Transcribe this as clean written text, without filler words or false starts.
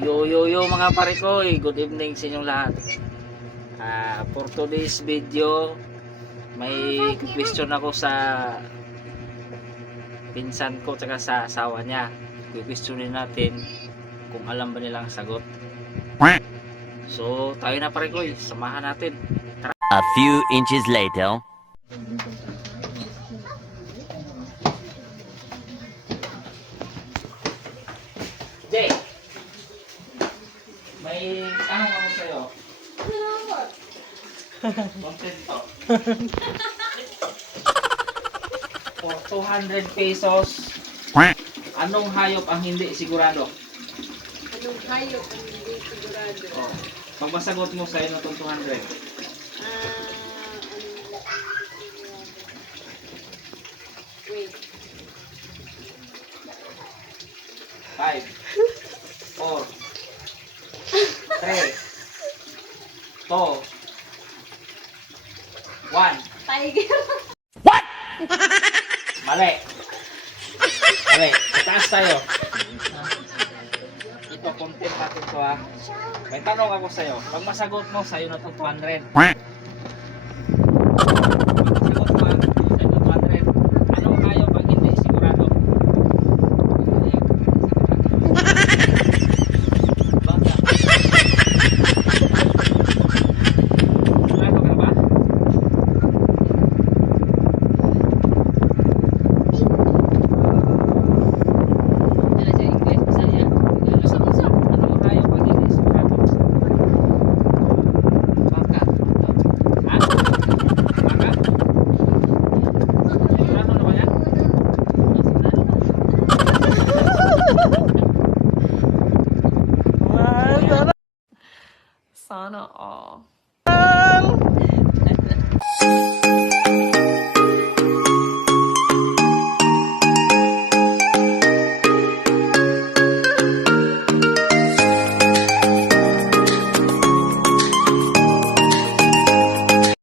Yo mga pare ko, good evening sa inyong lahat. For today's video, may question ako sa pinsan ko tsaka sa asawa niya. Questionin natin kung alam ba nilang sagot. So, tayo na pare ko, samahan natin. A few inches later. Jay, may tanong ako sa'yo. Kontento. For 200 pesos, anong hayop ang hindi sigurado? Anong hayop ang hindi sigurado? Oh, pag masagot mo sa'yo na itong 200. Wait. 5, 4, 3, 2, 1. Tiger. Mali. Mali. Taas tayo. Ito, content natin to ha. May tanong ako sa'yo. Pag masagot mo, sa'yo na itong 200. Masagot mo ha, sa'yo na 200. Anong hayop ang hindi sigurado? Baka. Sigurado ka na ba? Dala sa English, Bisaya. Anong hayop ang hindi sigurado? Baka. Ha? Baka? Sigurado na ba yan? Sana all.